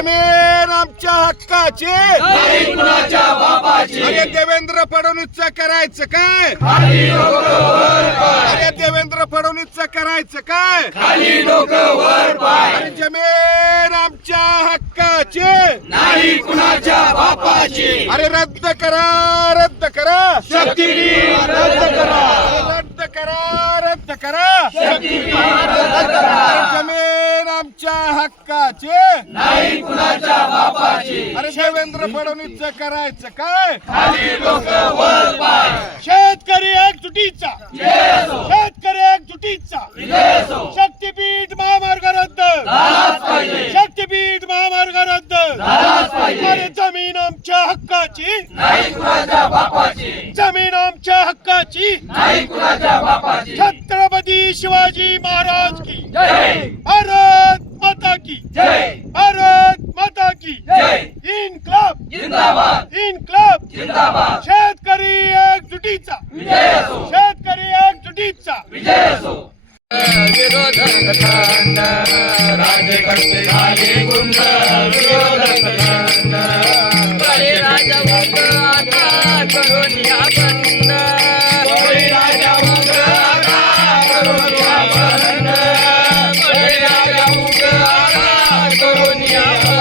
जमीन आमच्या हक्काची, नाही कुणाच्या बापाची. अरे देवेंद्र फडणवीसचं करायचं काय, खाली डोकं वर पाय. अरे देवेंद्र फडणवीसचं करायचं काय, खाली डोकं वर पाय. अरे जमीन आमच्या हक्काची, नाही कुणाच्या बापाची. अरे रद्द करा, रद्द करा, शक्तीपीठ रद्द करा. रद्द करा, रद्द करा, शक्तीपीठ रद्द करा. जमीन आमच्या हक्काची, नाही कुणाच्या बापाची. अरे देवेंद्र फडणवीसचं करायचं काय, खाली डोकं वर पाय. शेतकरी एकजुटीचा, जय असो. शेतकरी एकजुटीचा, जय असो. शक्तीपीठ महामार्ग रद्द, झालाच पाहिजे. शक्तीपीठ महामार्ग रद्द, झालाच पाहिजे. अरे जमीन आमच्या हक्काची, नाही कुणाच्या बापाची. जमीन आमच्या हक्काची, नाही कुणाच्या बापाची. छत्रपती शिवाजी महाराज की जय. भारत माता की, जय. भारत माता की, जय. इन्क्लाब, जिंदाबाद. इन्क्लाब, जिंदाबाद. शेतकरी एकजुटीचा, विजय असो. शेतकरी एकजुटीचा, विजय असो. विरोधक थंड राज्यकर्ते झाले गुंड. विरोधक थंड बळीराजा मुक्त आता करून या बंद. बळीराजा मुक्त आता करून या बंद. बळीराजा मुक्त आता करून या बंद.